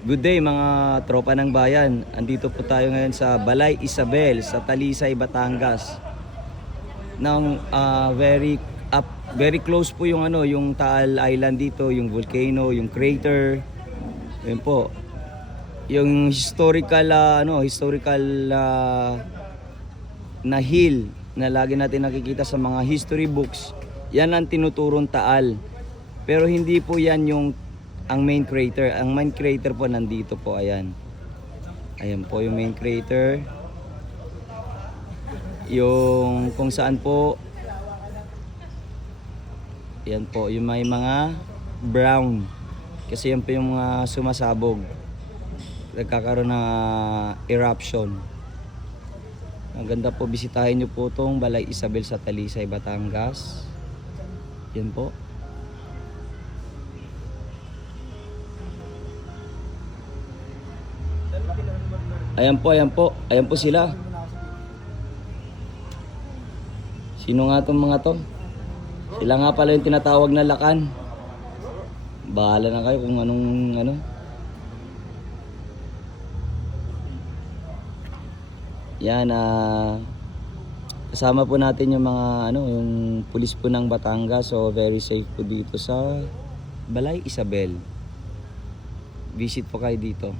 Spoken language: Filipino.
Good day mga tropa ng bayan. Andito po tayo ngayon sa Balay Isabel sa Talisay, Batangas. Very close po yung yung Taal Island dito, yung volcano, yung crater. Yun po. Yung historical na hill na lagi natin nakikita sa mga history books. Yan ang tinuturong Taal. Pero hindi po yan ang main crater. Ang main crater po nandito po, ayan. Ayan po yung main crater. Yung kung saan po, yan po, yung may mga brown. Kasi yan po yung mga sumasabog. Nagkakaroon ng eruption. Ang ganda po, bisitahin nyo po itong Balay Isabel sa Talisay, Batangas. Yan po. Ayan po, ayan po. Ayan po sila. Sino nga itong mga to? Sila nga pala yung tinatawag na lakan. Bahala na kayo kung anong Yan, kasama po natin yung mga yung pulis po ng Batangas. So very safe po dito sa Balay Isabel. Visit po kayo dito.